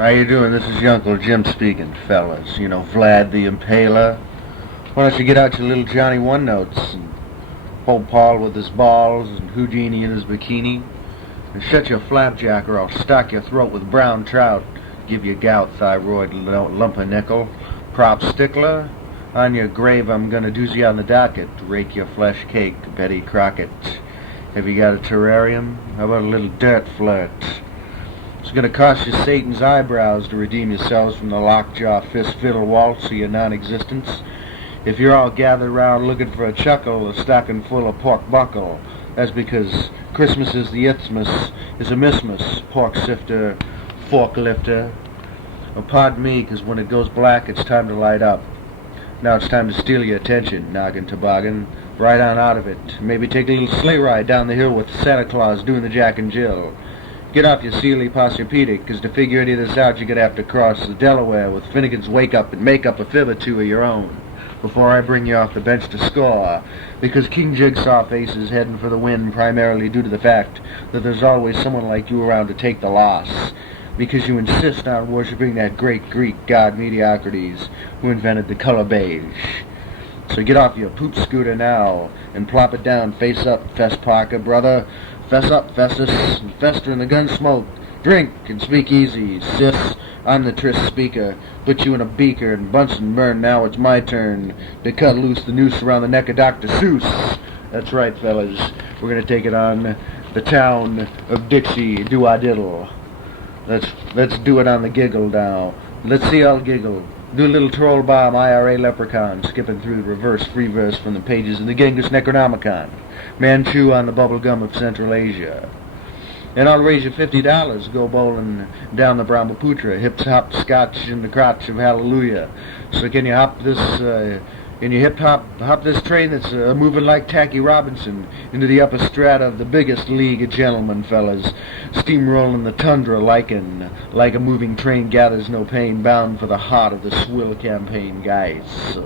How you doing? This is your Uncle Jim speaking, fellas. You know, Vlad the Impaler. Why don't you get out your little Johnny One-Notes and hold Paul with his balls and Houdini in his bikini? And shut your flapjack or I'll stock your throat with brown trout, give you gout, thyroid, lump of nickel, prop stickler. On your grave I'm gonna doozy on the docket, rake your flesh cake, Betty Crockett. Have you got a terrarium? How about a little dirt flirt? It's going to cost you Satan's eyebrows to redeem yourselves from the lockjaw fist fiddle waltz of your non-existence. If you're all gathered round looking for a chuckle, a stocking full of pork buckle, that's because Christmas is the isthmus, is a mismus, pork sifter, fork lifter. Well, pardon me, 'cause when it goes black, it's time to light up. Now it's time to steal your attention, noggin toboggan. Right on out of it. Maybe take a little sleigh ride down the hill with Santa Claus doing the Jack and Jill. Get off your Sealy Posturepedic, 'cause to figure any of this out, you're going to have to cross the Delaware with Finnegan's Wake Up and make up a fib or two of your own before I bring you off the bench to score, because King Jigsaw Face is heading for the win primarily due to the fact that there's always someone like you around to take the loss, because you insist on worshipping that great Greek god Mediocrities who invented the color beige. So get off your poop scooter now and plop it down face up, Fess Parker, brother. Fess up, Festus, and fester in the gun smoke. Drink and speak easy, sis. I'm the tryst speaker. Put you in a beaker and Bunsen burn. Now it's my turn to cut loose the noose around the neck of Dr. Seuss. That's right, fellas. We're going to take it on the town of Dixie, do-I-diddle. Let's do it on the giggle now. Let's see all giggle. Do a little troll bomb IRA leprechaun, skipping through the reverse free verse from the pages of the Ghengis-Necro-Nama-Khan. Manchu on the bubblegum of Central Asia. And I'll raise you $50, go bowling down the Brahmaputra, hip-hop scotch in the crotch of hallelujah. So can you hop this, hop this train that's moving like Tacky Robinson into the upper strata of the biggest league of gentlemen, fellas, steamrolling the tundra like a moving train gathers no pain, bound for the heart of the swill campaign, guys.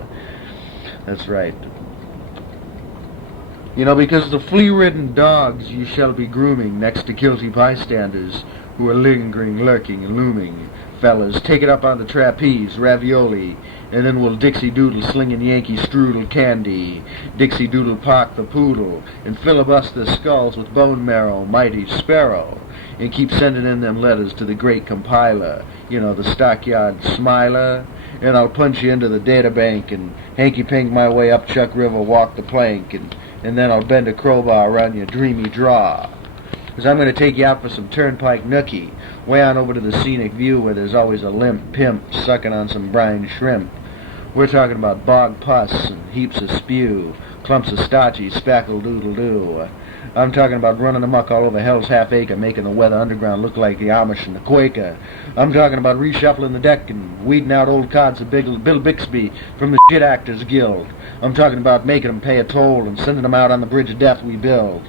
That's right. You know, because the flea-ridden dogs you shall be grooming next to guilty bystanders who are lingering, lurking, and looming. Fellas, take it up on the trapeze, ravioli, and then we'll Dixie Doodle slinging Yankee strudel candy, Dixie Doodle park the poodle, and filibuster skulls with bone marrow, mighty sparrow, and keep sending in them letters to the great compiler, you know, the stockyard smiler, and I'll punch you into the data bank and hanky-pank my way up Chuck River, walk the plank, and then I'll bend a crowbar around your dreamy draw. 'Cause I'm going to take you out for some turnpike nookie, way on over to the scenic view where there's always a limp pimp sucking on some brine shrimp. We're talking about bog pus and heaps of spew, clumps of starchy spackle-doodle-doo. I'm talking about running amok all over Hell's Half Acre, making the Weather Underground look like the Amish and the Quaker. I'm talking about reshuffling the deck and weeding out old cards of Bill Bixby from the Shit Actors Guild. I'm talking about making them pay a toll and sending them out on the bridge of death we build.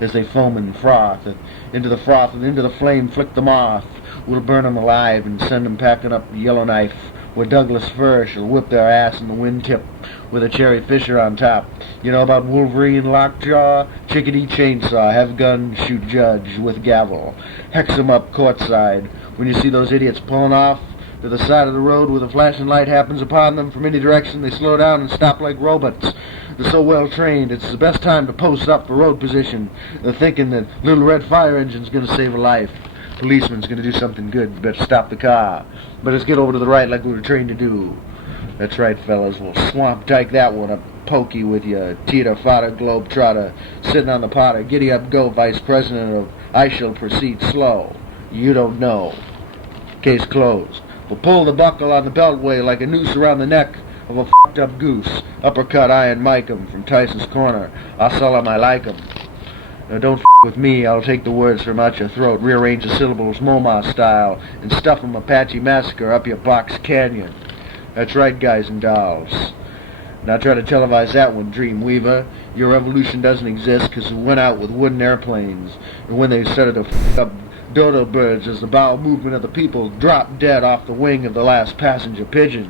As they foam and froth, and into the froth and into the flame flick the moth. We'll burn them alive and send them packing up the Yellowknife, where Douglas Fir shall whip their ass in the windtip with a cherry fisher on top. You know about Wolverine, Lockjaw, Chickadee Chainsaw, have gun, shoot judge with gavel. Hex 'em up courtside. When you see those idiots pulling off to the side of the road where the flashing light happens upon them from any direction, they slow down and stop like robots. They're so well trained, it's the best time to post up for road position. They're thinking that little red fire engine's going to save a life. Policeman's going to do something good. You better stop the car. But let's get over to the right like we were trained to do. That's right, fellas. We'll swamp dike that one up pokey with you. Teeter, fodder, globe trotter, sitting on the potter. Giddy up, go, vice president of I shall proceed slow. You don't know. Case closed. We'll pull the buckle on the beltway like a noose around the neck of a f***ed up goose. Uppercut Iron Mike 'em from Tyson's Corner. I'll sell 'em, I like 'em. Now don't f*** with me, I'll take the words from out your throat, rearrange the syllables Moma style, and stuff 'em Apache Massacre up your box canyon. That's right, guys and dolls. Now try to televise that one, Dreamweaver. Your revolution doesn't exist 'cause it went out with wooden airplanes, and when they started to f*** up dodo birds as the bowel movement of the people dropped dead off the wing of the last passenger pigeon.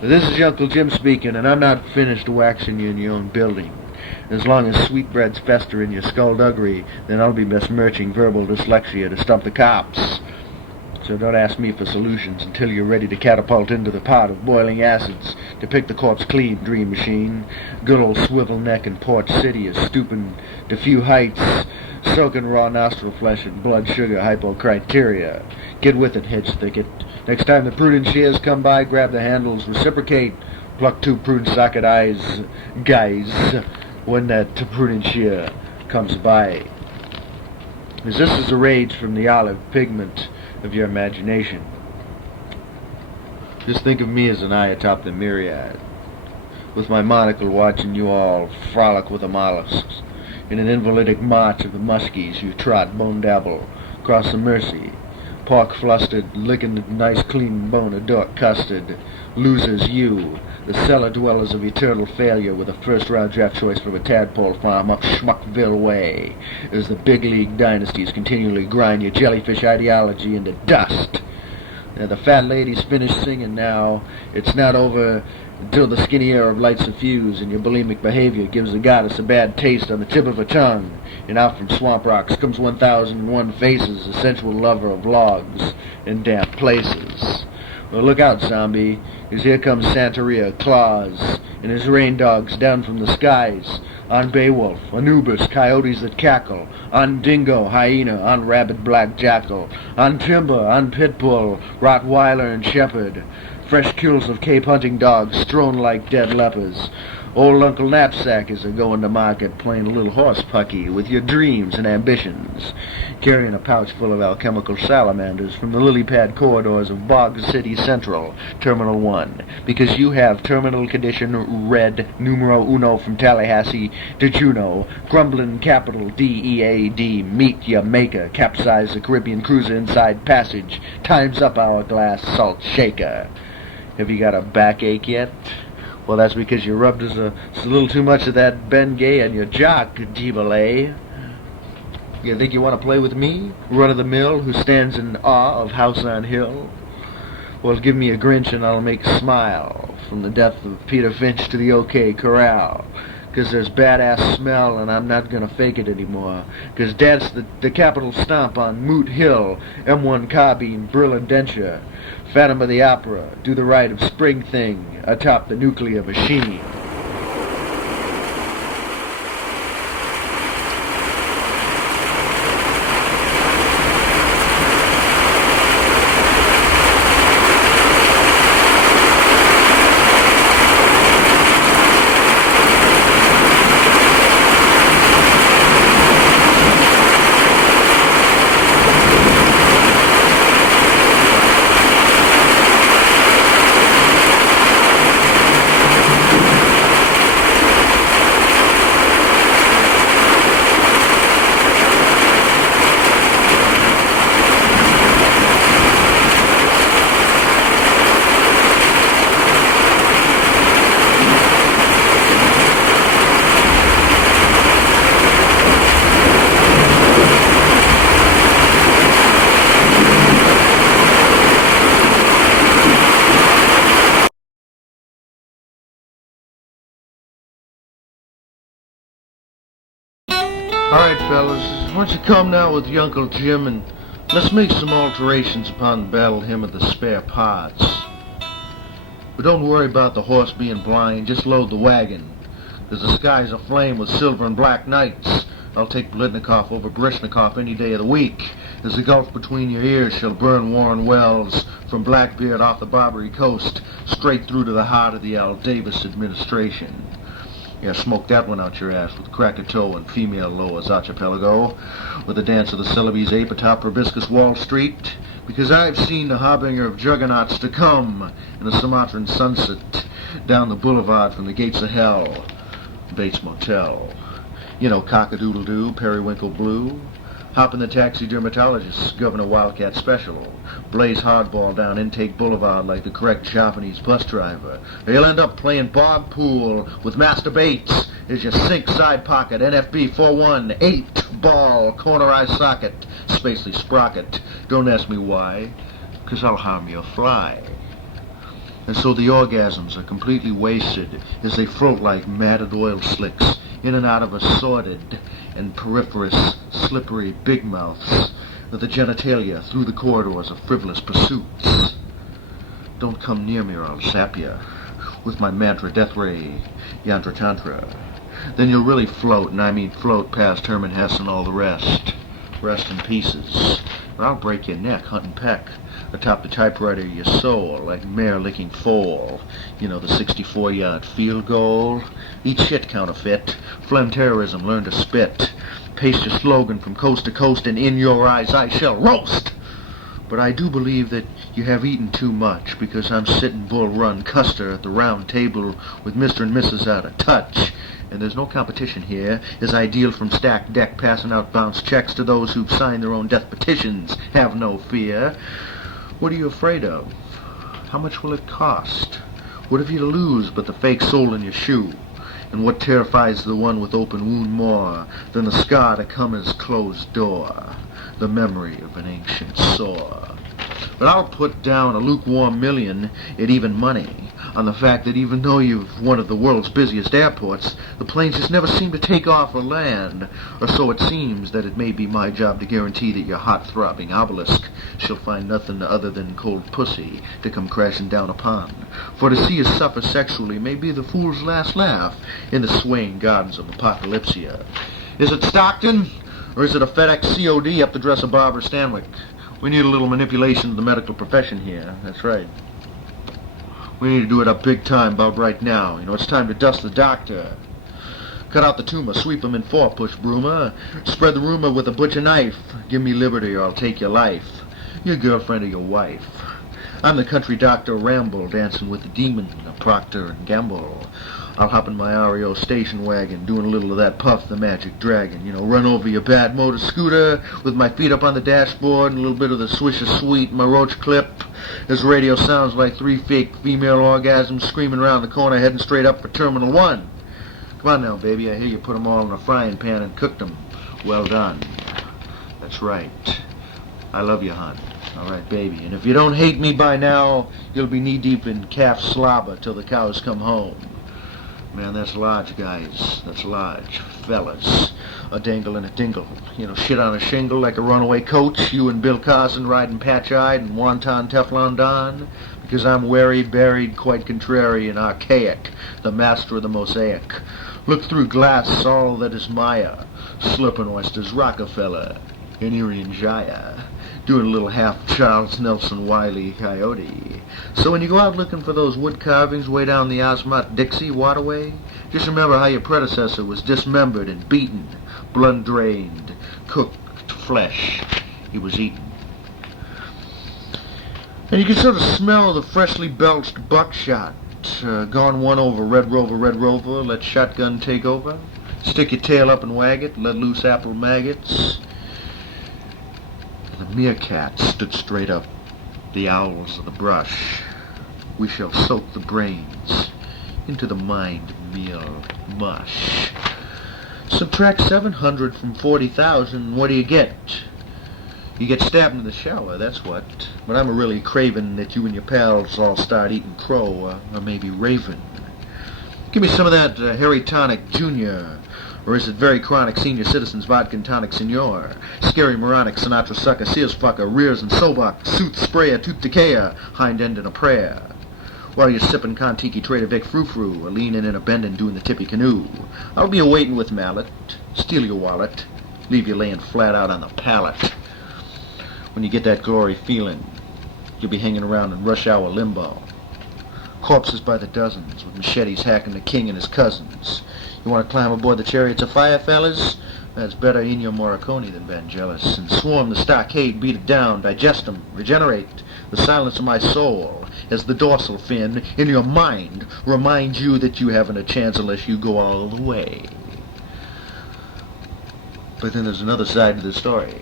This is your Uncle Jim speaking, and I'm not finished waxing you in your own building. As long as sweetbreads fester in your skullduggery, then I'll be besmirching verbal dyslexia to stump the cops. So don't ask me for solutions until you're ready to catapult into the pot of boiling acids to pick the corpse clean, dream machine. Good old swivel neck in Port City is stooping to few heights, soaking raw nostril flesh in blood sugar hypocriteria. Get with it, hedge thicket. Next time the prudent shears come by, grab the handles, reciprocate, pluck two prudent socket eyes, guys, when that prudent shear comes by. As this is a rage from the olive pigment of your imagination. Just think of me as an eye atop the myriad, with my monocle watching you all frolic with the mollusks, in an invalidic march of the muskies you trot bone-dabble across the Mersey, pork-flustered, licking the nice clean bone of duck custard, losers you, the cellar-dwellers of eternal failure with a first-round draft choice from a tadpole farm up Schmuckville way, as the big league dynasties continually grind your jellyfish ideology into dust. Now, the fat lady's finished singing now. It's not over until the skinny air of lights suffuse and your bulimic behavior gives the goddess a bad taste on the tip of her tongue. And out from Swamp Rocks comes 1001 Faces, a sensual lover of logs and damp places. Well, look out, zombie, because here comes Santeria, Claus, and his rain dogs down from the skies, on Beowulf, Anubis, coyotes that cackle, on dingo, hyena, on rabid black jackal, on timber, on pitbull, Rottweiler and shepherd, fresh kills of Cape hunting dogs strewn like dead lepers. Old Uncle Knapsack is a-going to market playing a little horse pucky with your dreams and ambitions, carrying a pouch full of alchemical salamanders from the lily-pad corridors of Bog City Central, Terminal 1, because you have terminal condition red numero uno from Tallahassee to Juneau, grumbling capital DEAD, meet ya maker, capsize the Caribbean cruiser inside passage, time's up hourglass salt shaker. Have you got a backache yet? Well, that's because you rubbed us a little too much of that Bengay on your jock, Debelay. You think you want to play with me, run-of-the-mill, who stands in awe of House on Hill? Well, give me a Grinch and I'll make a smile, from the death of Peter Finch to the OK Corral. 'Cause there's badass smell and I'm not gonna fake it anymore. 'Cause dance the capital stomp on Moot Hill, M1 carbine, Berlin denture, Phantom of the Opera, do the rite of spring thing atop the nuclear machine. Alright, fellas, why don't you come now with your Uncle Jim and let's make some alterations upon the battle hymn of the spare parts. But don't worry about the horse being blind, just load the wagon, 'cause the sky's aflame with silver and black nights. I'll take Blitnikoff over Grishnikov any day of the week, as the gulf between your ears shall burn Warren Wells from Blackbeard off the Barbary coast straight through to the heart of the Al Davis administration. Yeah, smoke that one out your ass with Krakatoa and female Loa's archipelago, with the dance of the Celebes ape atop Probiscus Wall Street, because I've seen the harbinger of juggernauts to come in the Sumatran sunset down the boulevard from the gates of hell, Bates Motel. You know, cock-a-doodle-doo, periwinkle blue. Hop in the taxidermatologist's Governor Wildcat special. Blaze hardball down Intake Boulevard like the correct Japanese bus driver. Or you'll end up playing bog pool with Master Bates as you sink side pocket NFB 4-1, 8-ball, corner eye socket, spacely sprocket. Don't ask me why, 'cause I'll harm your fly. And so the orgasms are completely wasted as they float like matted oil slicks in and out of assorted and periferous, slippery big mouths the genitalia through the corridors of frivolous pursuits. Don't come near me or I'll zap ya with my mantra death ray yantra tantra. Then you'll really float, and I mean float past Herman Hesse and all the rest. Rest in pieces. Or I'll break your neck, hunt and peck, atop the typewriter of your soul, like mare-licking foal. You know, the 64-yard field goal. Eat shit, counterfeit. Phlegm terrorism, learn to spit. Paste your slogan from coast to coast, and in your eyes I shall roast. But I do believe that you have eaten too much, because I'm sitting Bull Run Custer at the round table with Mr. and Mrs. out of touch. And there's no competition here, as I deal from stacked deck, passing out bounce checks to those who've signed their own death petitions. Have no fear. What are you afraid of? How much will it cost? What have you to lose but the fake sole in your shoe? And what terrifies the one with open wound more than the scar to come as closed door? The memory of an ancient sore. But I'll put down a lukewarm million at even money on the fact that even though you've one of the world's busiest airports, the planes just never seem to take off or land. Or so it seems that it may be my job to guarantee that your hot-throbbing obelisk shall find nothing other than cold pussy to come crashing down upon. For to see us suffer sexually may be the fool's last laugh in the swaying gardens of Apocalypsia. Is it Stockton? Or is it a FedEx COD up the dress of Barbara Stanwyck? We need a little manipulation of the medical profession here. That's right. We need to do it up big time about right now. You know, it's time to dust the doctor. Cut out the tumor, sweep him in four, push broomer. Spread the rumor with a butcher knife. Give me liberty or I'll take your life. Your girlfriend or your wife. I'm the country doctor Ramble, dancing with the demon, a Procter and Gamble. I'll hop in my REO station wagon, doing a little of that Puff the Magic Dragon. You know, run over your bad motor scooter with my feet up on the dashboard and a little bit of the swish of sweet in my roach clip. This radio sounds like three fake female orgasms screaming around the corner, heading straight up for Terminal 1. Come on now, baby, I hear you put them all in a frying pan and cooked them. Well done. That's right. I love you, hon. All right, baby. And if you don't hate me by now, you'll be knee-deep in calf slobber till the cows come home. Man, that's large, guys. That's large. Fellas. A dangle and a dingle. You know, shit on a shingle like a runaway coach. You and Bill Carson riding patch-eyed and wonton Teflon Don. Because I'm wary, buried, quite contrary and archaic. The master of the mosaic. Look through glass all that is Maya. Slurping oysters Rockefeller. And Irian Jaya. Doing a little half Charles Nelson Wiley Coyote. So when you go out looking for those wood carvings way down the Osmont-Dixie waterway, just remember how your predecessor was dismembered and beaten, blood-drained, cooked flesh he was eaten. And you can sort of smell the freshly belched buckshot. Gone one over, Red Rover, let shotgun take over. Stick your tail up and wag it, let loose apple maggots. The meerkats stood straight up, the owls of the brush. We shall soak the brains into the mind meal mush. Subtract 700 from 40,000, what do you get? You get stabbed in the shower, that's what. But I'm really craving that you and your pals all start eating crow, or maybe raven. Give me some of that Harry Tonic Jr., or is it very chronic senior citizens vodka and tonic senor? Scary moronic Sinatra sucker, Sears fucker, rears and sobuck, suit sprayer, toot decaya, hind end in a prayer. While you're sipping Contiki Trader Vic frou-frou, or leaning in a bendin' doing the tippy canoe, I'll be a-waiting with mallet, steal your wallet, leave you laying flat out on the pallet. When you get that glory feeling, you'll be hanging around in rush hour limbo. Corpses by the dozens, with machetes hacking the king and his cousins. You want to climb aboard the chariots of fire, fellas? That's better Ennio Morricone than Vangelis. And swarm the stockade, beat it down, digest 'em, regenerate the silence of my soul, as the dorsal fin in your mind reminds you that you haven't a chance unless you go all the way. But then there's another side to the story.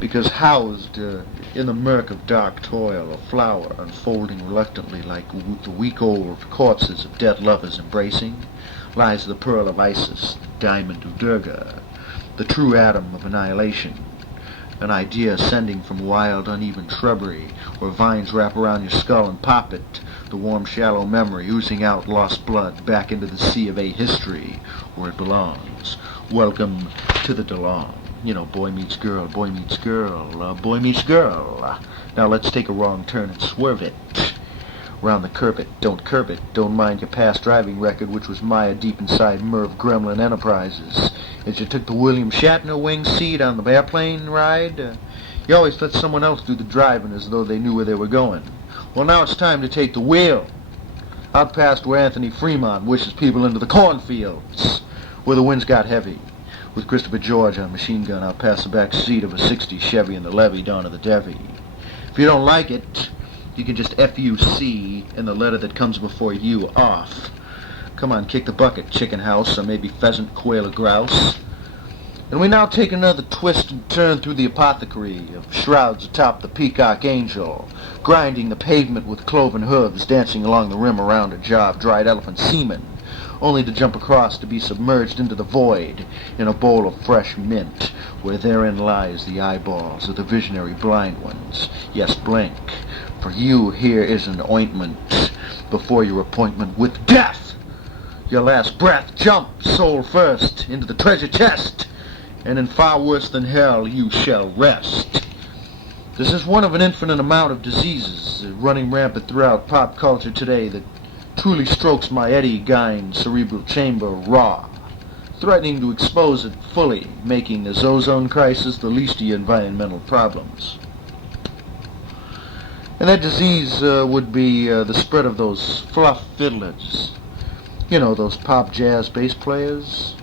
Because housed in the murk of dark toil, a flower unfolding reluctantly like the week-old corpses of dead lovers embracing, lies the pearl of Isis, the diamond of Durga, the true atom of annihilation, an idea ascending from wild, uneven shrubbery, where vines wrap around your skull and pop it, the warm, shallow memory oozing out lost blood back into the sea of a history where it belongs. Welcome to the DeLong. Boy meets girl, boy meets girl, boy meets girl. Now let's take a wrong turn and swerve it. Round the curb it, don't curb it, don't mind your past driving record, which was Maya deep inside Merv Gremlin Enterprises. As you took the William Shatner wing seat on the airplane ride, you always let someone else do the driving as though they knew where they were going. Well, now it's time to take the wheel. Out past where Anthony Fremont wishes people into the cornfields, where the winds got heavy, with Christopher George on machine gun out past the back seat of a '60 Chevy in the levee down to the Devi. If you don't like it, you can just F-U-C in the letter that comes before you off. Come on, kick the bucket, chicken house, or maybe pheasant, quail, or grouse. And we now take another twist and turn through the apothecary of shrouds atop the Peacock Angel, grinding the pavement with cloven hooves, dancing along the rim around a jar of dried elephant semen, only to jump across to be submerged into the void in a bowl of fresh mint, where therein lies the eyeballs of the visionary blind ones. Yes, blink, for you here is an ointment before your appointment with death. Your last breath, jump, soul first, into the treasure chest, and in far worse than hell you shall rest. This is one of an infinite amount of diseases running rampant throughout pop culture today that truly strokes my Eddie Gein cerebral chamber raw, threatening to expose it fully, making the ozone crisis the least of your environmental problems. And that disease would be the spread of those fluff fiddlers. Those pop jazz bass players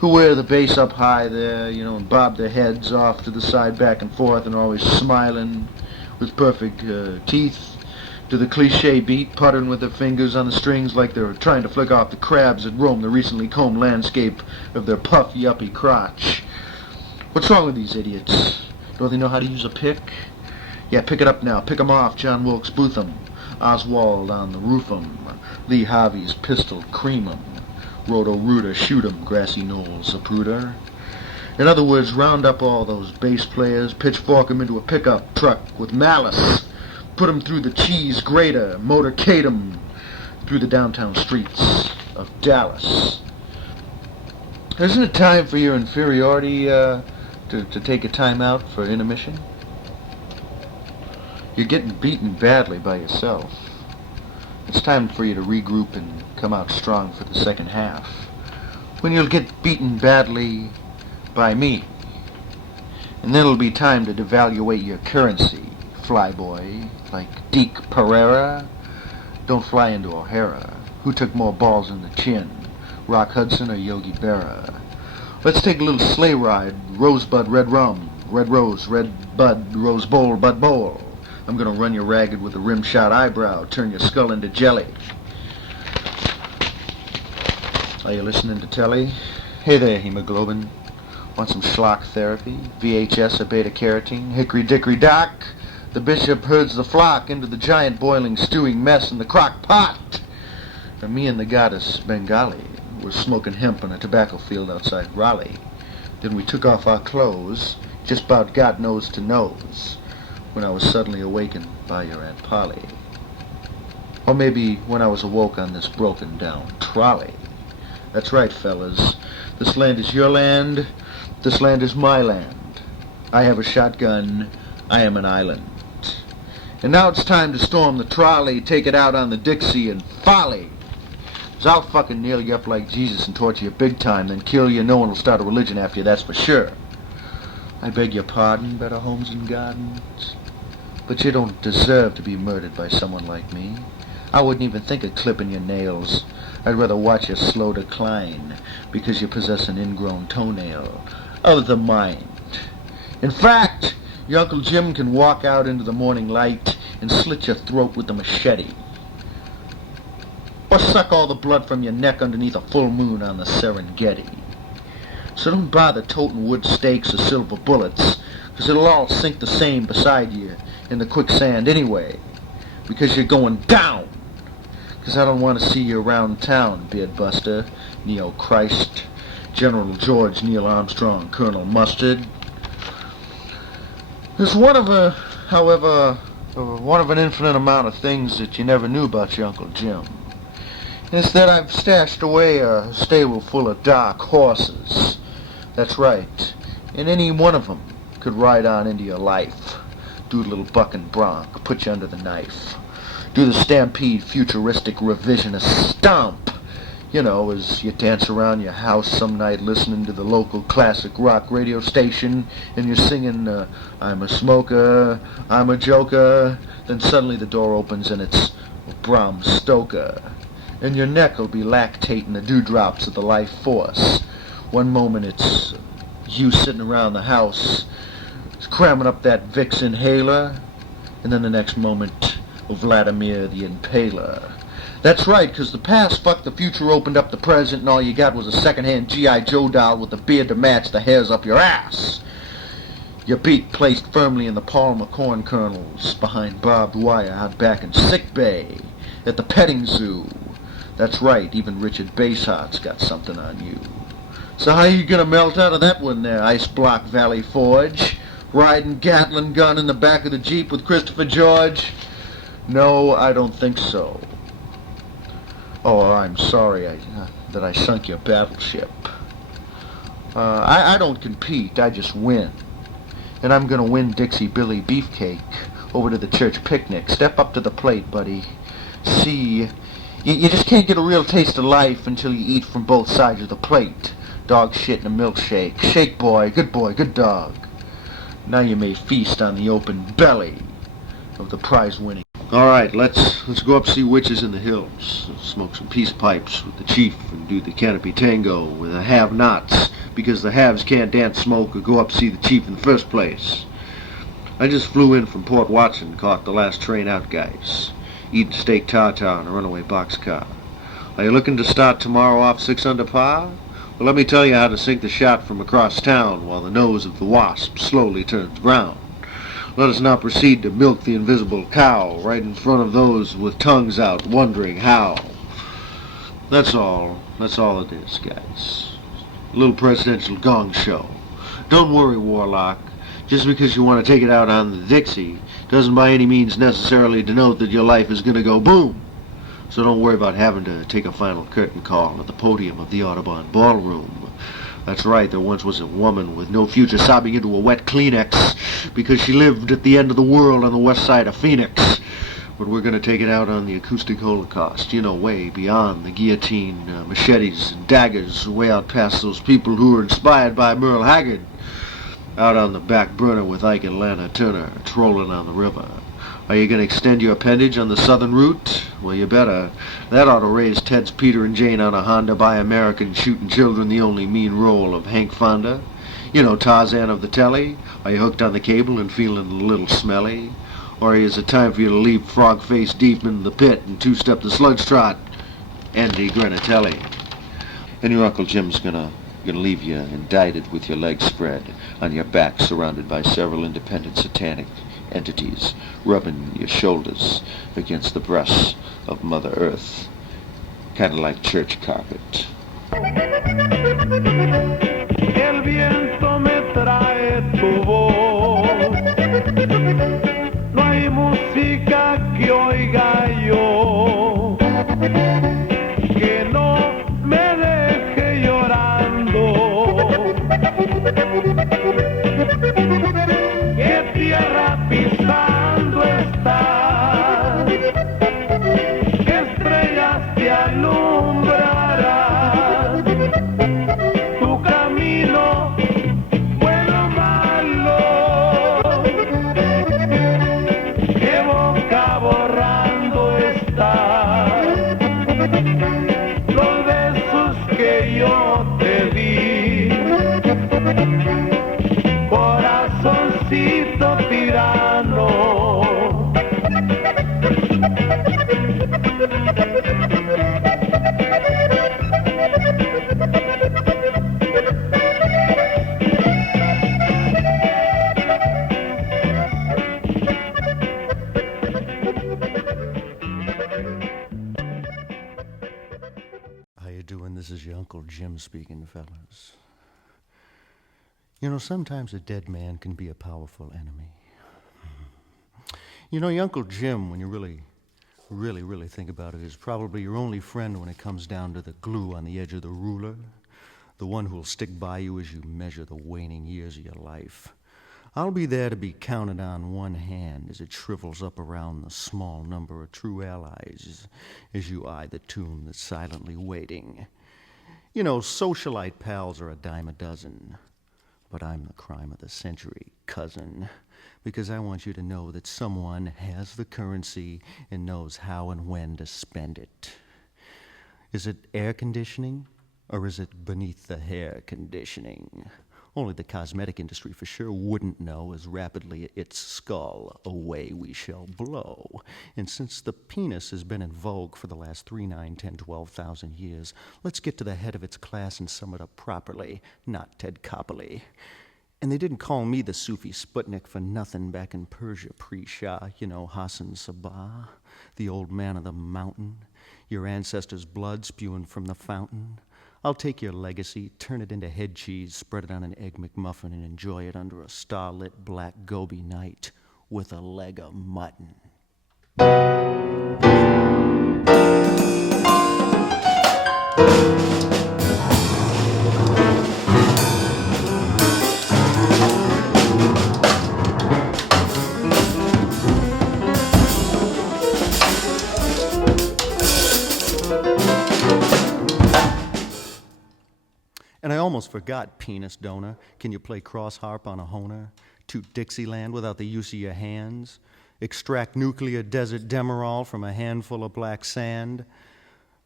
who wear the bass up high there, and bob their heads off to the side back and forth and always smiling with perfect teeth to the cliche beat, puttering with their fingers on the strings like they're trying to flick off the crabs that roam the recently combed landscape of their puffy uppy crotch. What's wrong with these idiots? Don't they know how to use a pick? Yeah, pick it up now. Pick 'em off, John Wilkes Booth'em, Oswald on the Roof'em, Lee Harvey's pistol cream 'em, Roto-Rooter shoot 'em, Grassy Knolls Zapruder. In other words, round up all those bass players, pitchfork 'em into a pickup truck with malice, put 'em through the cheese grater, motorcade 'em through the downtown streets of Dallas. Isn't it time for your inferiority to take a time out for intermission? You're getting beaten badly by yourself. It's time for you to regroup and come out strong for the second half, when you'll get beaten badly by me. And then it'll be time to devaluate your currency, flyboy, like Deke Pereira. Don't fly into O'Hara. Who took more balls in the chin, Rock Hudson or Yogi Berra? Let's take a little sleigh ride, rosebud, red rum, red rose, red bud, rose bowl, bud bowl. I'm gonna run you ragged with a rim-shot eyebrow, turn your skull into jelly. Are you listening to telly? Hey there, hemoglobin. Want some schlock therapy? VHS or beta-carotene? Hickory-dickory-dock. The bishop herds the flock into the giant boiling stewing mess in the crock pot. And me and the goddess Bengali were smoking hemp on a tobacco field outside Raleigh. Then we took off our clothes, just about got nose to nose, when I was suddenly awakened by your Aunt Polly. Or maybe when I was awoke on this broken down trolley. That's right, fellas. This land is your land. This land is my land. I have a shotgun. I am an island. And now it's time to storm the trolley, take it out on the Dixie and folly. 'Cause I'll fucking nail you up like Jesus and torture you big time, then kill you. No one will start a religion after you, that's for sure. I beg your pardon, Better Homes and Gardens, but you don't deserve to be murdered by someone like me. I wouldn't even think of clipping your nails. I'd rather watch your slow decline, because you possess an ingrown toenail of the mind. In fact, your Uncle Jim can walk out into the morning light and slit your throat with a machete. Or suck all the blood from your neck underneath a full moon on the Serengeti. So don't bother toting wood stakes or silver bullets, because it'll all sink the same beside you in the quicksand anyway, because you're going down. Because I don't want to see you around town, Beardbuster, Neo-Christ, General George Neil Armstrong, Colonel Mustard. There's one of an infinite amount of things that you never knew about your Uncle Jim. And it's that I've stashed away a stable full of dark horses. That's right. And any one of them could ride on into your life, do a little buck and bronc, put you under the knife, do the stampede futuristic revisionist stomp, you know, as you dance around your house some night listening to the local classic rock radio station, and you're singing, I'm a smoker, I'm a joker, then suddenly the door opens and it's Bram Stoker, and your neck will be lactating the dewdrops of the life force. One moment it's you sitting around the house cramming up that Vicks inhaler, and then the next moment, Vladimir the Impaler. That's right, because the past fucked the future, opened up the present, and all you got was a second-hand G.I. Joe doll with a beard to match the hairs up your ass. Your beak placed firmly in the palm of corn kernels, behind barbed wire out back in sick bay, at the petting zoo. That's right, even Richard Baseheart's got something on you. So how you gonna melt out of that one there, Ice Block Valley Forge? Riding Gatling gun in the back of the Jeep with Christopher George? No, I don't think so. Oh, I'm sorry that I sunk your battleship. I don't compete, I just win. And I'm gonna win Dixie Billy Beefcake over to the church picnic. Step up to the plate, buddy. See, you just can't get a real taste of life until you eat from both sides of the plate. Dog shit in a milkshake. Shake, boy, good dog. Now you may feast on the open belly of the prize-winning. All right, let's go up see witches in the hills. Smoke some peace pipes with the chief and do the canopy tango with the have-nots, because the haves can't dance, smoke, or go up see the chief in the first place. I just flew in from Port Watson, caught the last train out, guys. Eating steak tartare in a runaway boxcar. Are you looking to start tomorrow off 6 under par? Well, let me tell you how to sink the shot from across town while the nose of the wasp slowly turns brown. Let us now proceed to milk the invisible cow right in front of those with tongues out wondering how. That's all it is, guys. A little presidential gong show. Don't worry, Warlock. Just because you want to take it out on the Dixie doesn't by any means necessarily denote that your life is going to go boom. So don't worry about having to take a final curtain call at the podium of the Audubon Ballroom. That's right, there once was a woman with no future sobbing into a wet Kleenex because she lived at the end of the world on the west side of Phoenix. But we're going to take it out on the acoustic holocaust, you know, way beyond the guillotine, machetes, and daggers, way out past those people who were inspired by Merle Haggard. Out on the back burner with Ike and Lana Turner, trolling on the river. Are you going to extend your appendage on the southern route? Well, you better. That ought to raise Ted's Peter and Jane on a Honda by American shooting children the only mean role of Hank Fonda. You know, Tarzan of the telly. Are you hooked on the cable and feeling a little smelly? Or is it time for you to leave frog-face deep in the pit and two-step the sludge trot? Andy Granatelli. And your Uncle Jim's gonna leave you indicted with your legs spread on your back, surrounded by several independent satanic entities, rubbing your shoulders against the breasts of Mother Earth, kind of like church carpet. El viento me trae tu voz. No hay música que oiga yo que no me deje llorando. Que tierra pisando está, que estrellas te alumbrarán, tu camino bueno o malo, que boca borrando está, los besos que yo te di, corazoncito tirano. How you doing? This is your Uncle Jim speaking, fellas. You know, sometimes a dead man can be a powerful enemy. You know, your Uncle Jim, when you really think about it, is probably your only friend when it comes down to the glue on the edge of the ruler, the one who'll stick by you as you measure the waning years of your life. I'll be there to be counted on one hand as it shrivels up around the small number of true allies as you eye the tomb that's silently waiting. You know, socialite pals are a dime a dozen, but I'm the crime of the century, cousin, because I want you to know that someone has the currency and knows how and when to spend it. Is it air conditioning, or is it beneath the hair conditioning? Only the cosmetic industry for sure wouldn't know as rapidly its skull away we shall blow. And since the penis has been in vogue for the last 3, 9, 10, 12,000 years, let's get to the head of its class and sum it up properly, not Ted Koppeley. And they didn't call me the Sufi Sputnik for nothing back in Persia pre-Shah, you know, Hassan Sabah, the old man of the mountain, your ancestors' blood spewing from the fountain. I'll take your legacy, turn it into head cheese, spread it on an Egg McMuffin, and enjoy it under a starlit black Gobi night with a leg of mutton. And I almost forgot, penis donor. Can you play cross harp on a honer? Toot Dixieland without the use of your hands? Extract nuclear desert Demerol from a handful of black sand?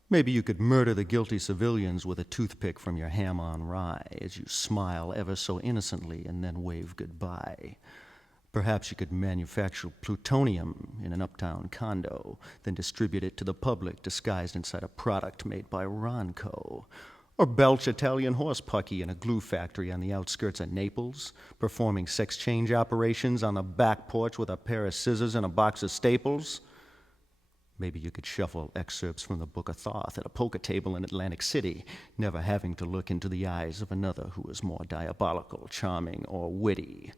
Maybe you could murder the guilty civilians with a toothpick from your ham-on rye as you smile ever so innocently and then wave goodbye. Perhaps you could manufacture plutonium in an uptown condo, then distribute it to the public disguised inside a product made by Ronco. Or belch Italian horse pucky in a glue factory on the outskirts of Naples, performing sex change operations on the back porch with a pair of scissors and a box of staples. Maybe you could shuffle excerpts from the Book of Thoth at a poker table in Atlantic City, never having to look into the eyes of another who is more diabolical, charming, or witty.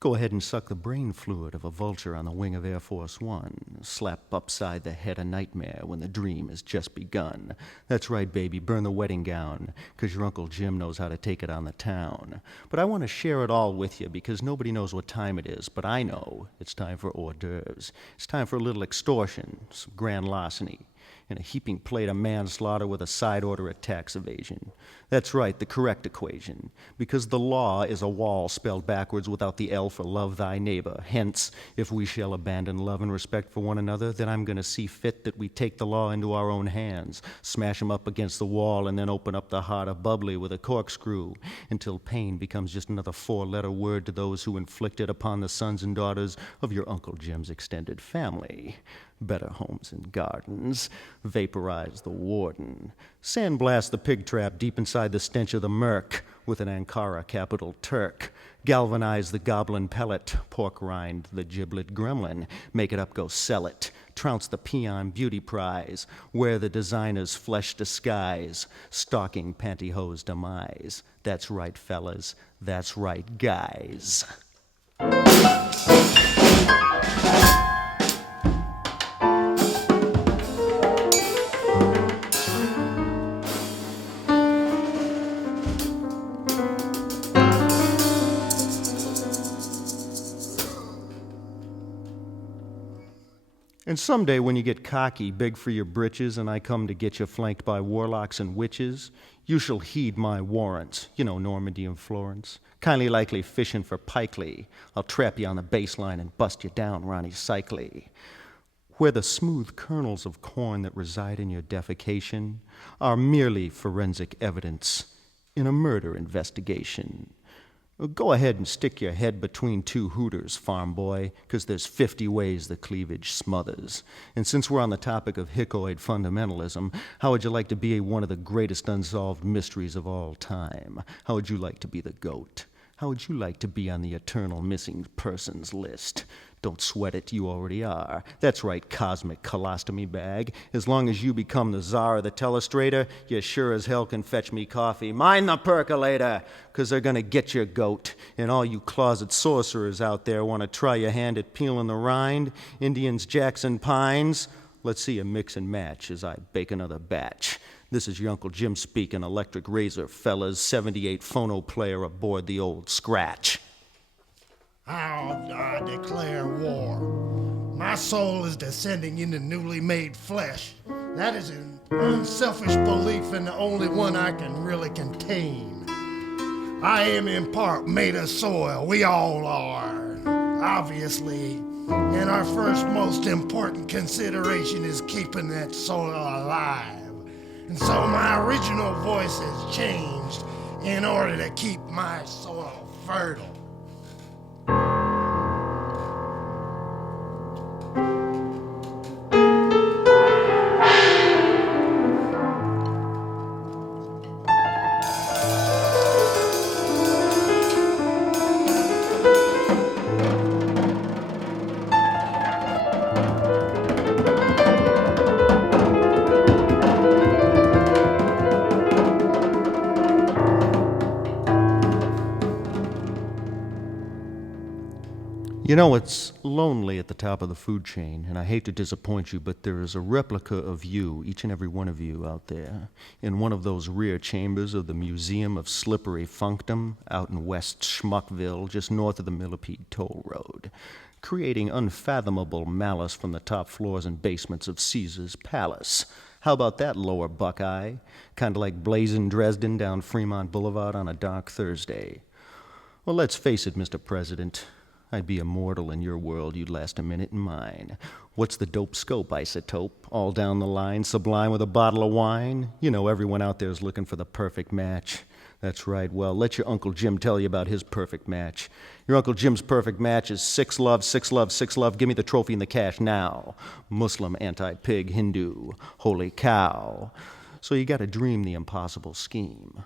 Go ahead and suck the brain fluid of a vulture on the wing of Air Force One. Slap upside the head a nightmare when the dream has just begun. That's right, baby, burn the wedding gown, 'cause your Uncle Jim knows how to take it on the town. But I want to share it all with you, because nobody knows what time it is, but I know it's time for hors d'oeuvres. It's time for a little extortion, some grand larceny, and a heaping plate of manslaughter with a side order of tax evasion. That's right, the correct equation, because the law is a wall spelled backwards without the L for love thy neighbor. Hence, if we shall abandon love and respect for one another, then I'm going to see fit that we take the law into our own hands, smash them up against the wall, and then open up the heart of bubbly with a corkscrew, until pain becomes just another four-letter word to those who inflict it upon the sons and daughters of your Uncle Jim's extended family. Better homes and gardens, vaporize the warden, sandblast the pig trap deep inside the stench of the murk with an Ankara capital Turk, galvanize the goblin pellet, pork rind the giblet gremlin, make it up, go sell it, trounce the peon beauty prize, wear the designer's flesh disguise, stalking pantyhose demise. That's right, fellas, that's right, guys. And someday when you get cocky, big for your britches, and I come to get you flanked by warlocks and witches, you shall heed my warrants, you know, Normandy and Florence. Kindly likely fishing for pikely, I'll trap you on the baseline and bust you down, Ronnie Cycly. Where the smooth kernels of corn that reside in your defecation are merely forensic evidence in a murder investigation. Go ahead and stick your head between two hooters, farm boy, 'cause there's 50 ways the cleavage smothers. And since we're on the topic of hickoid fundamentalism, how would you like to be one of the greatest unsolved mysteries of all time? How would you like to be the goat? How would you like to be on the eternal missing persons list? Don't sweat it, you already are. That's right, cosmic colostomy bag. As long as you become the czar of the telestrator, you sure as hell can fetch me coffee. Mind the percolator, 'cause they're gonna get your goat. And all you closet sorcerers out there want to try your hand at peeling the rind, Indians, Jackson Pines. Let's see you mix and match as I bake another batch. This is your Uncle Jim speaking, electric razor, fellas, 78 phono player aboard the old Scratch. I declare war. My soul is descending into newly made flesh. That is an unselfish belief and the only one I can really contain. I am in part made of soil. We all are, obviously. And our first most important consideration is keeping that soil alive. And so my original voice has changed in order to keep my soil fertile. You know, it's lonely at the top of the food chain, and I hate to disappoint you, but there is a replica of you, each and every one of you out there, in one of those rear chambers of the Museum of Slippery Functum out in West Schmuckville, just north of the Millipede Toll Road, creating unfathomable malice from the top floors and basements of Caesar's Palace. How about that, Lower Buckeye? Kind of like blazing Dresden down Fremont Boulevard on a dark Thursday. Well, let's face it, Mr. President. I'd be immortal in your world, you'd last a minute in mine. What's the dope scope, isotope? All down the line, sublime with a bottle of wine? You know everyone out there's looking for the perfect match. That's right, well, let your Uncle Jim tell you about his perfect match. Your Uncle Jim's perfect match is 6 love, 6 love, 6 love, give me the trophy and the cash now. Muslim, anti-pig, Hindu, holy cow. So you gotta dream the impossible scheme.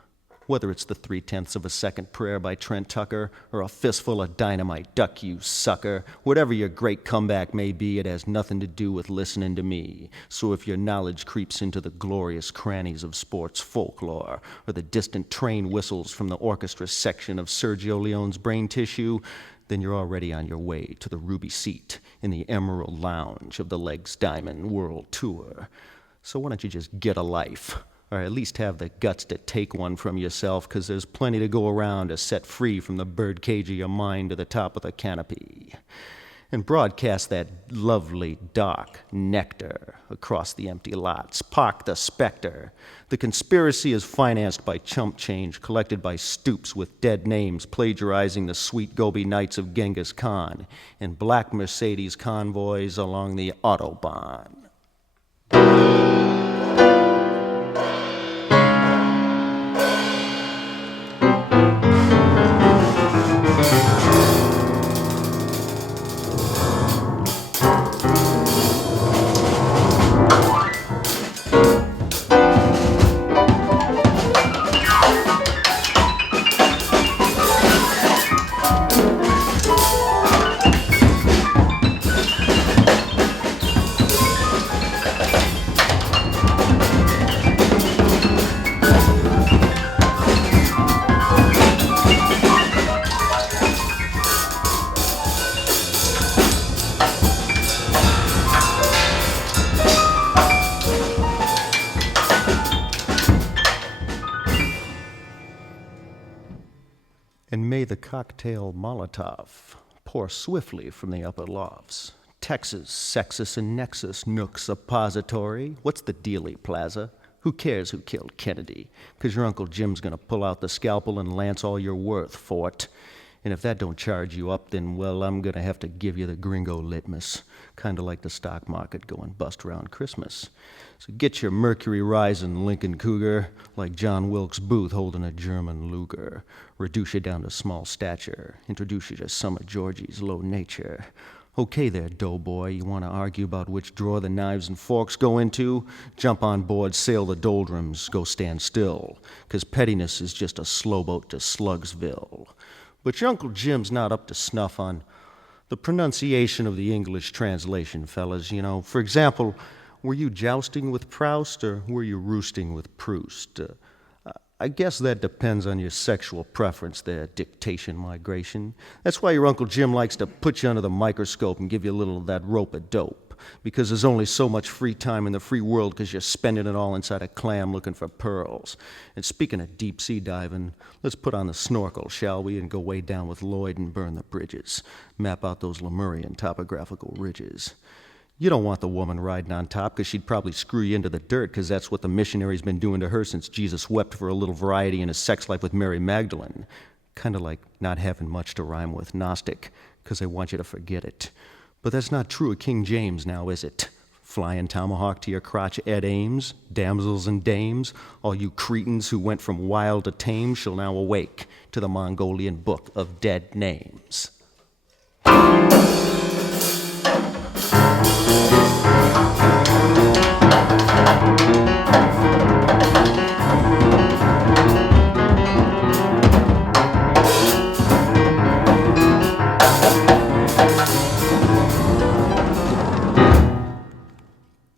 Whether it's the 3/10 of a second prayer by Trent Tucker or a fistful of dynamite, duck you sucker. Whatever your great comeback may be, it has nothing to do with listening to me. So if your knowledge creeps into the glorious crannies of sports folklore or the distant train whistles from the orchestra section of Sergio Leone's brain tissue, then you're already on your way to the ruby seat in the Emerald Lounge of the Legs Diamond World Tour. So why don't you just get a life? Or at least have the guts to take one from yourself, 'cause there's plenty to go around to set free from the birdcage of your mind to the top of the canopy. And broadcast that lovely dark nectar across the empty lots. Park the specter. The conspiracy is financed by chump change collected by stoops with dead names plagiarizing the sweet Gobi nights of Genghis Khan and black Mercedes convoys along the Autobahn. And may the cocktail Molotov pour swiftly from the upper lofts. Texas, Sexus, and Nexus, Nook Suppository. What's the dealie, Plaza? Who cares who killed Kennedy? 'Cause your Uncle Jim's gonna pull out the scalpel and lance all you're worth, Fort. And if that don't charge you up, then, well, I'm gonna have to give you the gringo litmus. Kinda like the stock market going bust around Christmas. So get your Mercury rising Lincoln Cougar, like John Wilkes Booth holding a German Luger. Reduce you down to small stature, introduce you to some of Georgie's low nature. Okay there, doughboy, you want to argue about which drawer the knives and forks go into? Jump on board, sail the doldrums, go stand still, 'cause pettiness is just a slow boat to Slugsville. But your Uncle Jim's not up to snuff on the pronunciation of the English translation, fellas. You know, for example, were you jousting with Proust or were you roosting with Proust? I guess that depends on your sexual preference there, dictation migration. That's why your Uncle Jim likes to put you under the microscope and give you a little of that rope-a-dope. because there's only so much free time in the free world because you're spending it all inside a clam looking for pearls. And speaking of deep-sea diving, let's put on the snorkel, shall we, and go way down with Lloyd and burn the bridges, map out those Lemurian topographical ridges. You don't want the woman riding on top because she'd probably screw you into the dirt, because that's what the missionary's been doing to her since Jesus wept for a little variety in his sex life with Mary Magdalene. Kind of like not having much to rhyme with Gnostic, because they want you to forget it. But that's not true of King James now, is it? Flying tomahawk to your crotch, Ed Ames, damsels and dames, all you cretins who went from wild to tame shall now awake to the Mongolian book of dead names.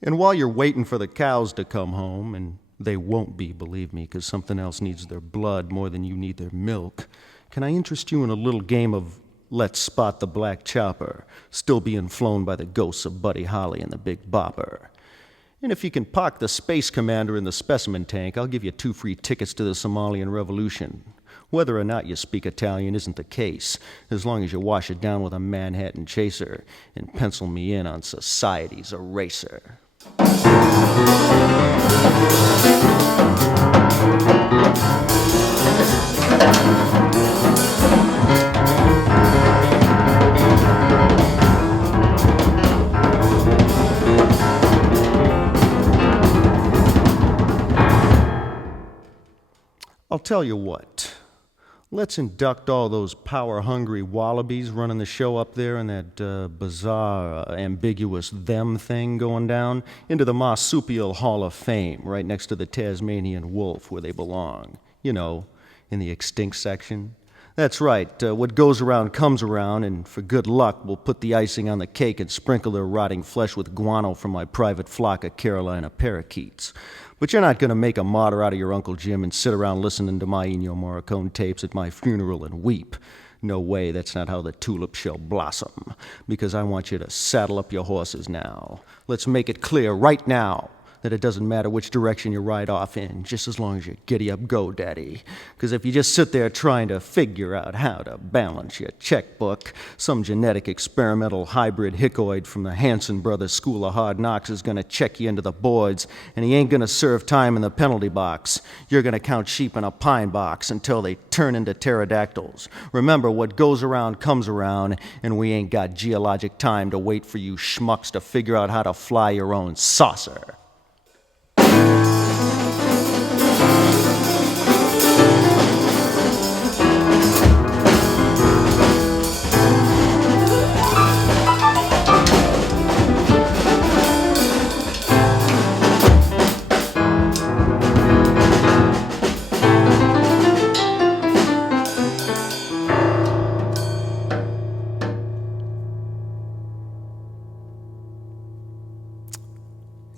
And while you're waiting for the cows to come home, and they won't be, believe me, because something else needs their blood more than you need their milk, can I interest you in a little game of Let's Spot the Black Chopper, still being flown by the ghosts of Buddy Holly and the Big Bopper? And if you can park the Space Commander in the specimen tank, I'll give you 2 free tickets to the Somalian Revolution. Whether or not you speak Italian isn't the case, as long as you wash it down with a Manhattan chaser and pencil me in on society's eraser. I'll tell you what. Let's induct all those power-hungry wallabies running the show up there in that bizarre, ambiguous them thing going down into the Marsupial Hall of Fame right next to the Tasmanian wolf where they belong. You know, in the extinct section. That's right, what goes around comes around, and for good luck, we'll put the icing on the cake and sprinkle their rotting flesh with guano from my private flock of Carolina parakeets. But you're not going to make a martyr out of your Uncle Jim and sit around listening to my Ennio Morricone tapes at my funeral and weep. No way, that's not how the tulip shall blossom. Because I want you to saddle up your horses now. Let's make it clear right now that it doesn't matter which direction you ride off in, just as long as you giddy up go, Daddy. Because if you just sit there trying to figure out how to balance your checkbook, some genetic experimental hybrid hickoid from the Hanson Brothers School of Hard Knocks is going to check you into the boards, and he ain't going to serve time in the penalty box. You're going to count sheep in a pine box until they turn into pterodactyls. Remember, what goes around comes around, and we ain't got geologic time to wait for you schmucks to figure out how to fly your own saucer.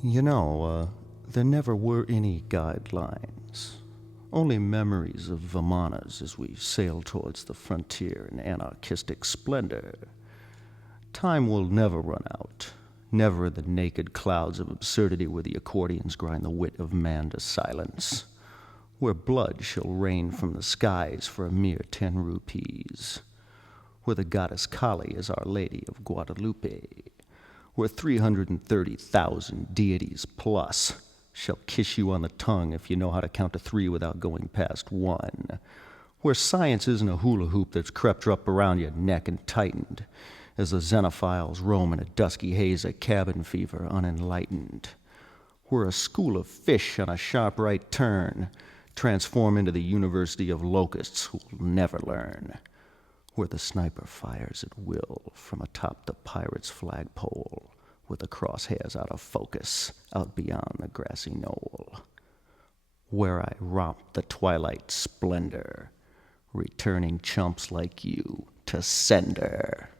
You know, there never were any guidelines, only memories of Vimanas as we sail towards the frontier in anarchistic splendor. Time will never run out, never in the naked clouds of absurdity where the accordions grind the wit of man to silence, where blood shall rain from the skies for a mere 10 rupees, where the goddess Kali is Our Lady of Guadalupe, where 330,000 deities plus shall kiss you on the tongue if you know how to count to 3 without going past 1, where science isn't a hula hoop that's crept up around your neck and tightened, as the xenophiles roam in a dusky haze of cabin fever unenlightened, where a school of fish on a sharp right turn transform into the University of Locusts who'll never learn, where the sniper fires at will from atop the pirate's flagpole, with the crosshairs out of focus, out beyond the grassy knoll, where I romp the twilight splendor, returning chumps like you to sender.